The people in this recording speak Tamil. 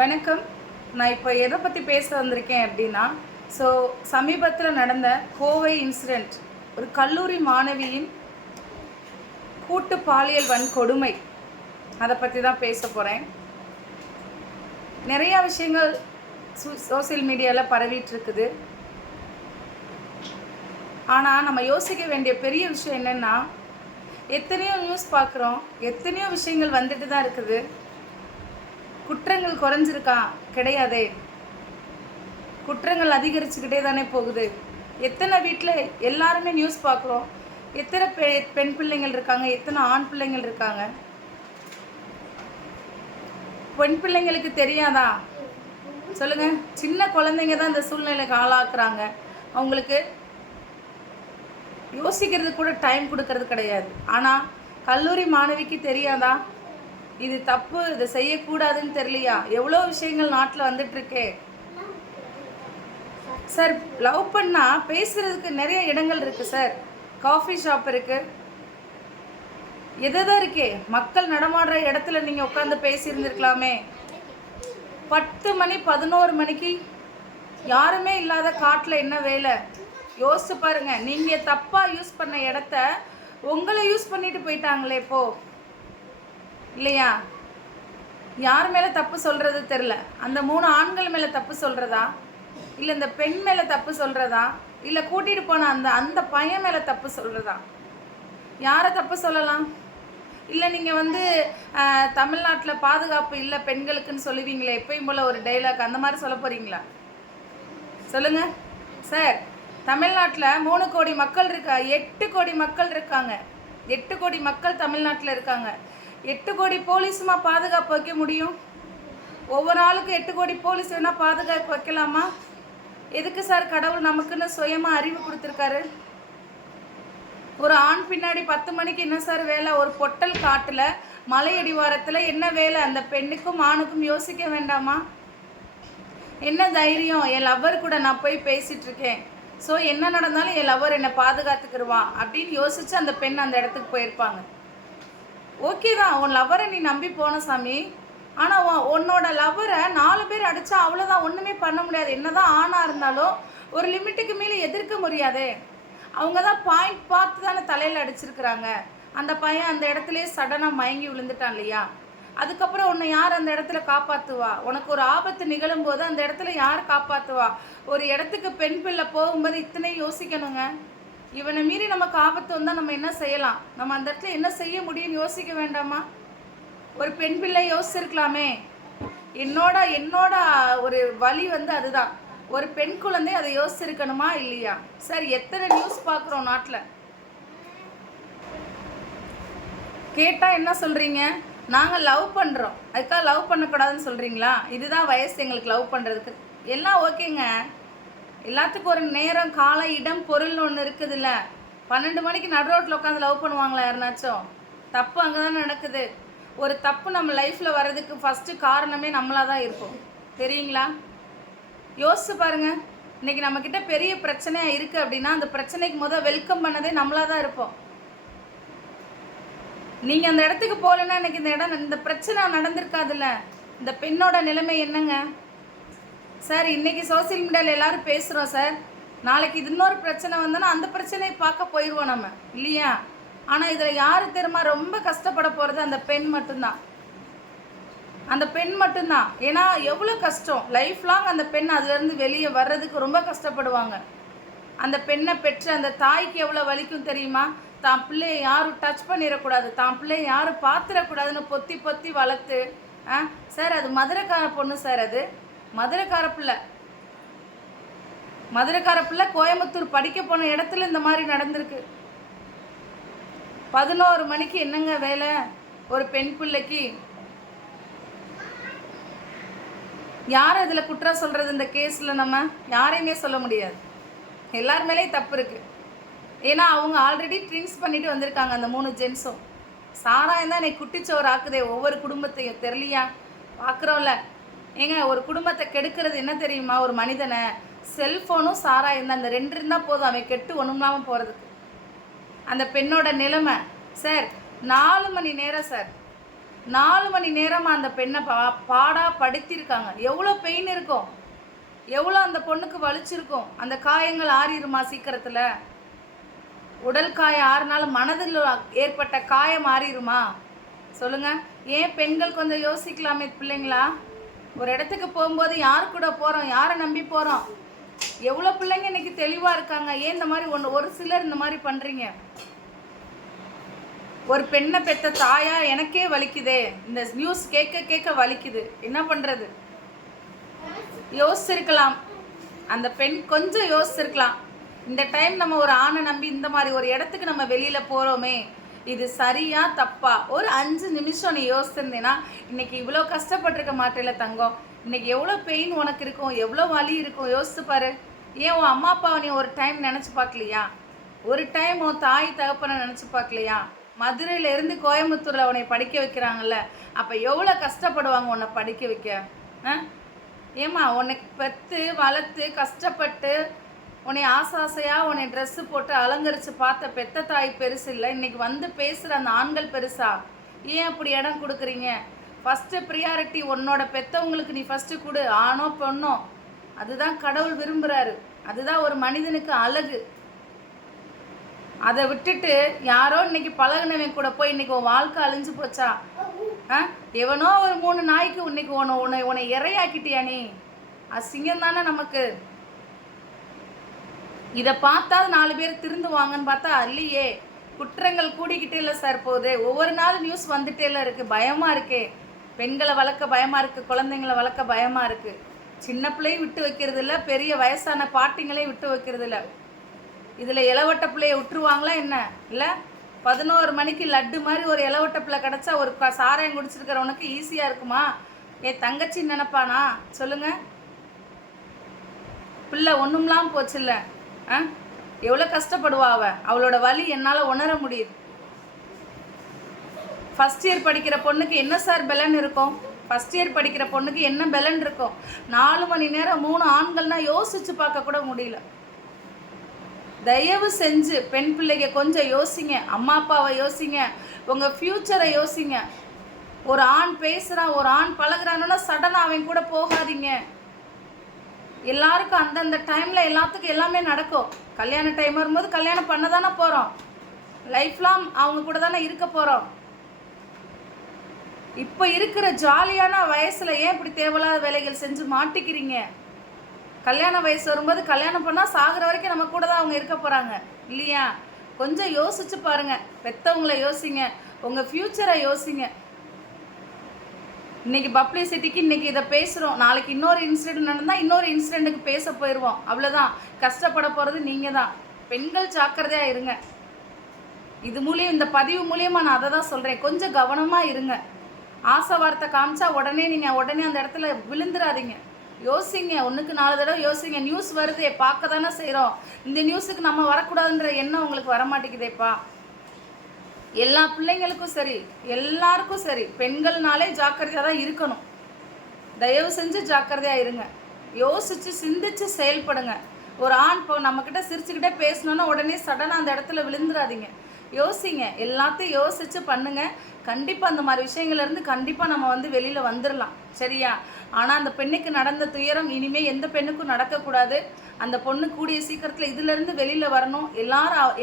வணக்கம். நான் இப்போ எதை பற்றி பேச வந்திருக்கேன் அப்படின்னா, சமீபத்தில் நடந்த கோவை இன்சிடெண்ட், ஒரு கல்லூரி மாணவியின் கூட்டு பாலியல் வன்கொடுமை, அதை பற்றி தான் பேச போகிறேன். நிறையா விஷயங்கள் சோசியல் மீடியாவில் பரவிட்டு இருக்குது. ஆனால் நம்ம யோசிக்க வேண்டிய பெரிய விஷயம் என்னென்னா, எத்தனையோ நியூஸ் பார்க்குறோம், எத்தனையோ விஷயங்கள் வந்துட்டு தான் இருக்குது. குற்றங்கள் குறைஞ்சிருக்கா? கிடையாதே. குற்றங்கள் அதிகரிச்சுக்கிட்டே தானே போகுது. எத்தனை வீட்டில் எல்லாருமே நியூஸ் பார்க்குறோம். எத்தனை பெண் பிள்ளைங்கள் இருக்காங்க, எத்தனை ஆண் பிள்ளைங்கள் இருக்காங்க. பெண் பிள்ளைங்களுக்கு தெரியாதா? சொல்லுங்க. சின்ன குழந்தைங்க தான் இந்த சூழ்நிலைக்கு ஆளாக்குறாங்க. அவங்களுக்கு யோசிக்கிறது கூட டைம் கொடுக்கறது கிடையாது. ஆனால் கல்லூரி மாணவிக்கு தெரியாதா? இது தப்பு, இதை செய்யக்கூடாதுன்னு தெரியலையா? எவ்வளோ விஷயங்கள் நாட்டில் வந்துட்டுருக்கே சார். லவ் பண்ணால் பேசுகிறதுக்கு நிறைய இடங்கள் இருக்குது சார். காஃபி ஷாப் இருக்குது, எதுதான் இருக்கே. மக்கள் நடமாடுற இடத்துல நீங்கள் உட்காந்து பேசியிருந்துருக்கலாமே. 10 மணி 11 மணிக்கு யாருமே இல்லாத காட்டில் என்ன வேலை? யோசிச்சு பாருங்க. நீங்கள் தப்பாக யூஸ் பண்ண இடத்த உங்களை யூஸ் பண்ணிட்டு போயிட்டாங்களே இப்போ, இல்லையா? யார் மேலே தப்பு சொல்கிறது தெரில. அந்த 3 ஆண்கள் மேலே தப்பு சொல்கிறதா, இல்லை இந்த பெண் மேலே தப்பு சொல்கிறதா, இல்லை கூட்டிகிட்டு போன அந்த பையன் மேலே தப்பு சொல்கிறதா? யாரை தப்பு சொல்லலாம்? இல்லை நீங்கள் தமிழ்நாட்டில் பாதுகாப்பு இல்லை பெண்களுக்குன்னு சொல்லுவீங்களே எப்பயும் போல் ஒரு டைலாக், அந்த மாதிரி சொல்ல போகிறீங்களா? சொல்லுங்கள் சார். தமிழ்நாட்டில் 3 கோடி மக்கள் இருக்கா, 8 கோடி மக்கள் இருக்காங்க. 8 கோடி மக்கள் தமிழ்நாட்டில் இருக்காங்க. 8 கோடி போலீஸுமா பாதுகாப்பு வைக்க முடியும்? ஒவ்வொரு ஆளுக்கும் 8 கோடி போலீஸ் வேணால் பாதுகாப்பு வைக்கலாமா? எதுக்கு சார் கடவுள் நமக்குன்னு சுயமாக அறிவு கொடுத்துருக்காரு? ஒரு ஆண் பின்னாடி 10 மணிக்கு என்ன சார் வேலை? ஒரு பொட்டல் காட்டில் மலை அடிவாரத்தில் என்ன வேலை? அந்த பெண்ணுக்கும் ஆணுக்கும் யோசிக்க வேண்டாமா? என்ன தைரியம்? என் லவ்வர் கூட நான் போய் பேசிகிட்ருக்கேன், ஸோ என்ன நடந்தாலும் என் லவ்வர் என்னை பாதுகாத்துக்கிடுவான் அப்படின்னு யோசித்து அந்த பெண் அந்த இடத்துக்கு போயிருப்பாங்க. ஓகே தான், உன் லவ்வரை நீ நம்பி போன சாமி. ஆனால் உன்னோட லவ்வரை 4 பேர் அடித்தா அவ்வளோதான், ஒன்றுமே பண்ண முடியாது. என்ன தான் ஆணாக இருந்தாலும் ஒரு லிமிட்டுக்கு மேலே எதிர்க்க முடியாதே. அவங்க தான் பாயிண்ட் பார்த்து தானே தலையில் அடிச்சிருக்கிறாங்க. அந்த பையன் அந்த இடத்துலையே சடனாக மயங்கி விழுந்துட்டான் இல்லையா? அதுக்கப்புறம் உன்னை யார் அந்த இடத்துல காப்பாற்றுவா? உனக்கு ஒரு ஆபத்து நிகழும் போது அந்த இடத்துல யார் காப்பாற்றுவா? ஒரு இடத்துக்கு பெண் பிள்ளை போகும்போது இத்தனை யோசிக்கணுங்க. இவனை மீறி நமக்கு ஆபத்து வந்தால் நம்ம என்ன செய்யலாம்? நம்ம அந்த இடத்துல என்ன செய்ய முடியும்னு யோசிக்க வேண்டாமா? ஒரு பெண் பிள்ளை யோசிச்சிருக்கலாமே. என்னோட ஒரு வழி அதுதான். ஒரு பெண் குழந்தை அதை யோசிச்சிருக்கணுமா இல்லையா? சார், எத்தனை நியூஸ் பார்க்குறோம் நாட்டில். கேட்டால் என்ன சொல்கிறீங்க? நாங்கள் லவ் பண்ணுறோம், அதுக்காக லவ் பண்ணக்கூடாதுன்னு சொல்கிறீங்களா? இதுதான் வயசு எங்களுக்கு லவ் பண்ணுறதுக்கு. எல்லாம் ஓகேங்க. எல்லாத்துக்கும் ஒரு நேரம், காலம், இடம், பொருள்னு ஒன்று இருக்குதுல்ல. 12 மணிக்கு நடு ரோட்டில் உட்காந்து லவ் பண்ணுவாங்களா யாருனாச்சும்? தப்பு அங்கே தான் நடக்குது. ஒரு தப்பு நம்ம லைஃப்பில் வர்றதுக்கு ஃபஸ்ட்டு காரணமே நம்மளாக தான் இருக்கும், தெரியுங்களா? யோசிச்சு பாருங்கள். இன்றைக்கி நம்மக்கிட்ட பெரிய பிரச்சனையாக இருக்குது அப்படின்னா அந்த பிரச்சனைக்கு வெல்கம் பண்ணதே நம்மளாக தான் இருப்போம். நீங்கள் அந்த இடத்துக்கு போகலன்னா இன்றைக்கி இந்த பிரச்சனை நடந்திருக்காதுல்ல. இந்த பெண்ணோட நிலைமை என்னங்க சார்? இன்றைக்கி சோசியல் மீடியாவில் எல்லோரும் பேசுகிறோம் சார். நாளைக்கு இது இன்னொரு பிரச்சனை வந்தோன்னா அந்த பிரச்சனையை பார்க்க போயிடுவோம் நம்ம, இல்லையா? ஆனால் இதில் யார் தெரியுமா ரொம்ப கஷ்டப்பட போகிறது? அந்த பெண் மட்டும்தான். அந்த பெண் மட்டும்தான். ஏன்னா எவ்வளோ கஷ்டம் லைஃப் லாங் அந்த பெண் அதுலேருந்து வெளியே வர்றதுக்கு ரொம்ப கஷ்டப்படுவாங்க. அந்த பெண்ணை பெற்ற அந்த தாய்க்கு எவ்வளோ வலிக்கும் தெரியுமா? தான் பிள்ளையை யாரும் டச் பண்ணிடக்கூடாது, தான் பிள்ளையை யாரும் பார்த்துடக்கூடாதுன்னு பொத்தி பொத்தி வளர்த்து. சார், அது மதுரைக்கார பொண்ணு சார். அது மதுரைக்கார பிள்ளை கோயம்புத்தூர் படிக்க போன இடத்துல இந்த மாதிரி நடந்திருக்கு. 11 மணிக்கு என்னங்க வேலை ஒரு பெண் பிள்ளைக்கு? யார் இதில் குற்றம் சொல்கிறது? இந்த கேஸில் நம்ம யாரையுமே சொல்ல முடியாது. எல்லார் மேலேயும் தப்பு இருக்குது. ஏன்னா அவங்க ஆல்ரெடி ட்ரிங்க்ஸ் பண்ணிட்டு வந்திருக்காங்க. அந்த 3 ஜென்ஸும் சாராயம் தான் இன்னைக்கு குட்டிச்சோறு ஆக்குதே ஒவ்வொரு குடும்பத்தையும், தெரியலையா? பார்க்குறோம்ல. ஏங்க, ஒரு குடும்பத்தை கெடுக்கிறது என்ன தெரியுமா? ஒரு மனிதனை செல்ஃபோனும் சாராயம் தான். இந்த 2 இருந்தால் போதும் அவன் கெட்டு ஒன்றுமில்லாமல் போகிறதுக்கு. அந்த பெண்ணோட நிலைமை சார், 4 மணி நேரம் சார், 4 மணி நேரமாக அந்த பெண்ணை பாடாக படுத்தியிருக்காங்க. எவ்வளோ பெயின் இருக்கும், எவ்வளோ அந்த பொண்ணுக்கு வலிச்சிருக்கும். அந்த காயங்கள் ஆறிடுமா சீக்கிரத்தில்? உடல் காயம் ஆறினாலும் மனதில் ஏற்பட்ட காயம் ஆறிடுமா? சொல்லுங்கள். ஏன் பெண்கள் கொஞ்சம் யோசிக்கலாமே பிள்ளைங்களா? ஒரு இடத்துக்கு போகும்போது யார் கூட போகிறோம், யாரை நம்பி போகிறோம்? எவ்வளோ பிள்ளைங்க இன்னைக்கு தெளிவாக இருக்காங்க. ஏன் இந்த மாதிரி ஒரு சிலர் இந்த மாதிரி பண்ணுறீங்க? ஒரு பெண்ணை பெற்ற தாயா எனக்கே வலிக்குதே, இந்த நியூஸ் கேட்க கேட்க வலிக்குது. என்ன பண்ணுறது? யோசிச்சிருக்கலாம், அந்த பெண் கொஞ்சம் யோசிச்சிருக்கலாம். இந்த டைம் நம்ம ஒரு ஆணை நம்பி இந்த மாதிரி ஒரு இடத்துக்கு நம்ம வெளியில் போகிறோமே, இது சரியா தப்பா? ஒரு 5 நிமிஷம் நீ யோசிச்சிருந்தேன்னா இன்னைக்கு இவ்வளோ கஷ்டப்பட்டிருக்க மாட்டேல தங்கம். இன்னைக்கு எவ்வளோ பெயின் உனக்கு இருக்கும், எவ்வளோ வலி இருக்கும், யோசிச்சு பாரு. ஏன் உன் அம்மா அப்பாவை நீ ஒரு டைம் நினச்சி பார்க்கலையா? ஒரு டைம் உன் தாய் தகப்பனை நினச்சி பார்க்கலையா? மதுரையிலேருந்து கோயம்புத்தூரில் உன்னை படிக்க வைக்கிறாங்கல்ல, அப்போ எவ்வளோ கஷ்டப்படுவாங்க உன்னை படிக்க வைக்க? ஏம்மா உன்னை பெற்று வளர்த்து கஷ்டப்பட்டு உன்னை ஆசையாக உன்னை ட்ரெஸ்ஸு போட்டு அலங்கரித்து பார்த்த பெத்த தாய் பெருசு இல்லை, இன்றைக்கி வந்து பேசுகிற அந்த ஆண்கள் பெருசா? ஏன் அப்படி இடம் கொடுக்குறீங்க? ஃபஸ்ட்டு ப்ரியாரிட்டி உன்னோட பெற்றவங்களுக்கு நீ ஃபஸ்ட்டு கொடு, ஆணோ பொண்ணோ. அதுதான் கடவுள் விரும்புகிறாரு, அதுதான் ஒரு மனிதனுக்கு அழகு. அதை விட்டுட்டு யாரோ இன்னைக்கு பழகினவன் கூட போய் இன்னைக்கு உன் வாழ்க்கை அழிஞ்சு போச்சா? எவனோ ஒரு 3 நாய்க்கு இன்னைக்கு உன்னை இறையாக்கிட்டியா நீ? அசிங்கம் தானே நமக்கு. இதை பார்த்தா 4 பேர் திருந்துவாங்கன்னு பார்த்தா இல்லையே, குற்றங்கள் கூடிக்கிட்டே இல்லை சார் போகுது. ஒவ்வொரு நாள் நியூஸ் வந்துட்டே இல்லை இருக்குது. பயமாக இருக்கே, பெண்களை வளர்க்க பயமாக இருக்குது, குழந்தைங்களை வளர்க்க பயமாக இருக்குது. சின்ன பிள்ளையும் விட்டு வைக்கிறது இல்லை, பெரிய வயசான பாட்டிங்களையும் விட்டு வைக்கிறது இல்லை. இதில் இளவட்ட பிள்ளையை விட்டுருவாங்களா என்ன? இல்லை 11 மணிக்கு லட்டு மாதிரி ஒரு இளவட்ட பிள்ளை கிடச்சா ஒரு சாராயம் குடிச்சிருக்கிறவனுக்கு ஈஸியாக இருக்குமா? என் தங்கச்சி நினைப்பானா? சொல்லுங்கள். பிள்ளை ஒன்றும்லாம் போச்சு இல்லை? எவ்வளோ கஷ்டப்படுவா அவளோட வலி என்னால் உணர முடியுது. ஃபஸ்ட் இயர் படிக்கிற பொண்ணுக்கு என்ன சார் பலன் இருக்கும்? ஃபஸ்ட் இயர் படிக்கிற பொண்ணுக்கு என்ன பலன் இருக்கும்? 4 மணி நேரம் 3 ஆண்கள்னால் யோசித்து பார்க்க கூட முடியல. தயவு செஞ்சு பெண் பிள்ளைங்க கொஞ்சம் யோசிங்க, அம்மா அப்பாவை யோசிங்க, உங்கள் ஃப்யூச்சரை யோசிங்க. ஒரு ஆண் பேசுகிறான், ஒரு ஆண் பழகுறான்னா சடனாக அவன் கூட போகாதீங்க. எல்லாருக்கும் அந்தந்த டைமில் எல்லாத்துக்கும் எல்லாமே நடக்கும். கல்யாண டைம் வரும்போது கல்யாணம் பண்ண தானே போகிறோம், லைஃப்லாம் அவங்க கூட தானே இருக்க போகிறோம். இப்போ இருக்கிற ஜாலியான வயசில் ஏன் இப்படி தேவையில்லாத வேலைகள் செஞ்சு மாட்டிக்கிறீங்க? கல்யாண வயசு வரும்போது கல்யாணம் பண்ணால் சாகிற வரைக்கும் நம்ம கூட தான் அவங்க இருக்க போகிறாங்க இல்லையா? கொஞ்சம் யோசிச்சு பாருங்கள். பெற்றவங்கள யோசிங்க, உங்கள் ஃப்யூச்சரை யோசிங்க. இன்றைக்கி பப்ளிசிட்டிக்கு இன்றைக்கி இதை பேசுகிறோம், நாளைக்கு இன்னொரு இன்சிடென்ட் நடந்தால் இன்னொரு இன்சிடெண்ட்டுக்கு பேச போயிடுவோம். அவ்வளோதான். கஷ்டப்பட போகிறது நீங்கள் தான். பெண்கள் ஜாக்கிரதையாக இருங்க. இது மூலியம், இந்த பதிவு மூலியமாக நான் அதை தான் சொல்கிறேன். கொஞ்சம் கவனமாக இருங்க. ஆசை வார்த்தை காமிச்சா உடனே அந்த இடத்துல விழுந்துடாதீங்க. யோசிங்க, 1க்கு 4 தடவை யோசிங்க. நியூஸ் வருதே, பார்க்க தானே செய்கிறோம். இந்த நியூஸுக்கு நம்ம வரக்கூடாதுன்ற எண்ணம் உங்களுக்கு வரமாட்டேங்குதேப்பா. எல்லா பிள்ளைங்களுக்கும் சரி, எல்லாருக்கும் சரி, பெண்கள்னாலே ஜாக்கிரதையாக தான் இருக்கணும். தயவு செஞ்சு ஜாக்கிரதையாக இருங்க. யோசித்து சிந்திச்சு செயல்படுங்க. ஒரு ஆண் இப்போ நம்மக்கிட்ட சிரிச்சுக்கிட்டே பேசணுன்னா உடனே சடனாக அந்த இடத்துல விழுந்துடாதீங்க. யோசிங்க, எல்லாத்தையும் யோசித்து பண்ணுங்கள். கண்டிப்பாக அந்த மாதிரி விஷயங்கள்லேருந்து கண்டிப்பாக நம்ம வெளியில் வந்துடலாம். சரியா? ஆனால் அந்த பெண்ணுக்கு நடந்த துயரம் இனிமேல் எந்த பெண்ணுக்கும் நடக்கக்கூடாது. அந்த பொண்ணு கூடிய சீக்கிரத்தில் இதிலேருந்து வெளியில் வரணும். எல்லாரும்